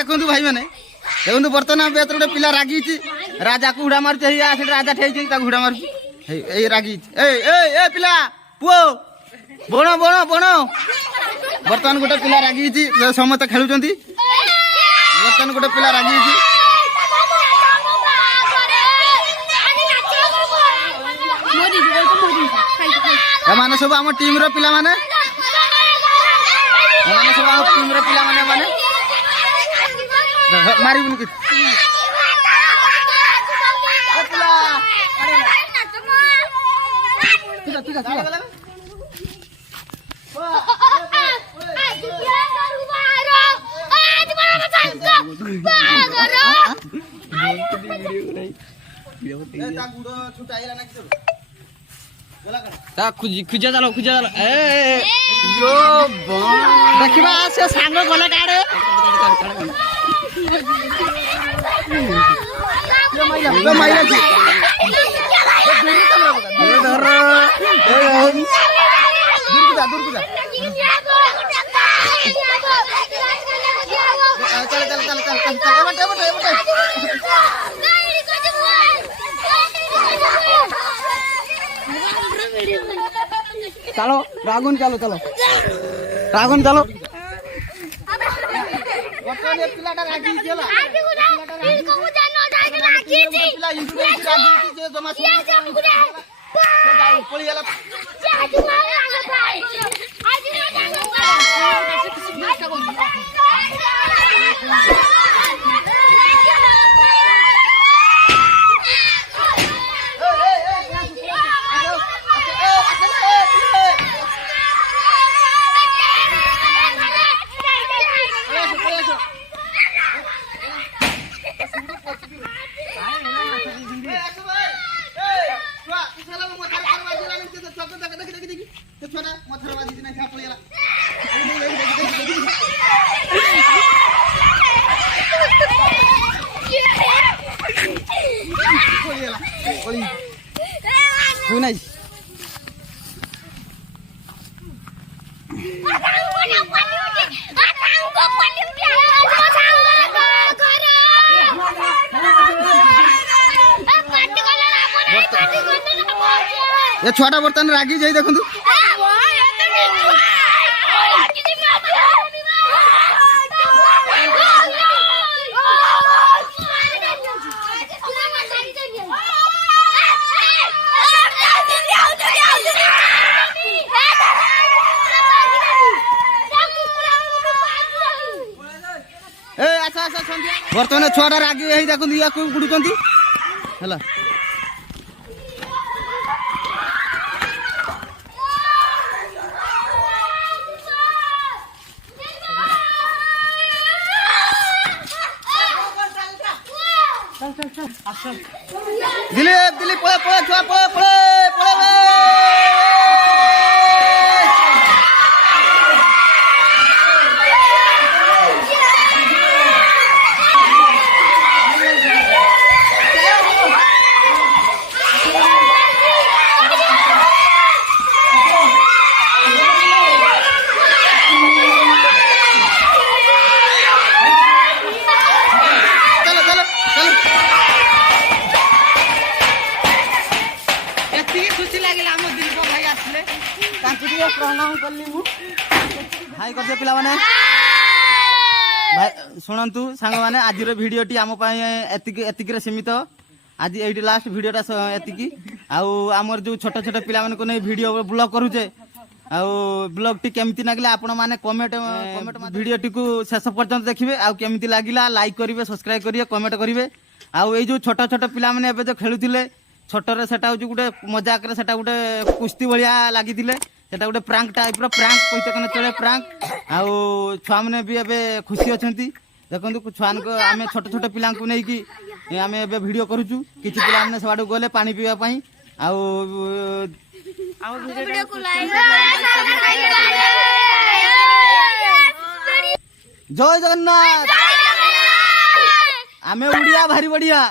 देखु भाई मैंने देखो बर्तमान बेहतर गोटे पिला रागी राजा को उड़ा मारुचे राजा ठेई उड़ा मारुची रागी ए पिला पुओ बण बण बण बर्तमान गोटे पिला रागी समस्त खेलुं बर्तमान गोटे पिला रागी एमाने सब आम टीम रो पिला माने एमाने सब आम टीम रो पिला माने माने मारिबुन कि ठीक है खुजा चलो देखा से सांग गला काड़े चलो रागुन चलो रागुन चलो ये छोटा बर्तन रागी जाई देखु बर्तमान छुआटा रागी देखो या गुड़ुंट है दिलीप दिलीप पळे पळे छुआ पळे पळे पळे प्रणाम कली हाई कर पिला माने भाई शुणु सांग मैंने आज भिडटी आम एतिक सीमित आज ये लास्ट भिडटा एतिकी आमर जो छोट छोट पिला मानक नहीं वीडियो ब्लॉग करुचे ब्लॉग टी केमती लगे आपण मैंने कमेंट भिडटी को शेष पर्यंत देखिए आउ केमती लगिला लाइक करेंगे सब्सक्राइब करेंगे कमेंट करेंगे आउ जो छोट छोट पिला माने जो खेलुले छोटर से गोटे मजाक गोटे कुस्ती भाया लगी सेटा गोटे प्रांक टाइप प्रांक कहते चले प्रांक आउ छुआ मैंने भी एवं खुशी अच्छा देखो छुआ आम छोट छोट पिला नहीं आम ए भिड करुचु कि पिला मैंने सब गले पानी पीवाई आउ जय जगन्नाथ। आमे उड़िया भारी बढ़िया।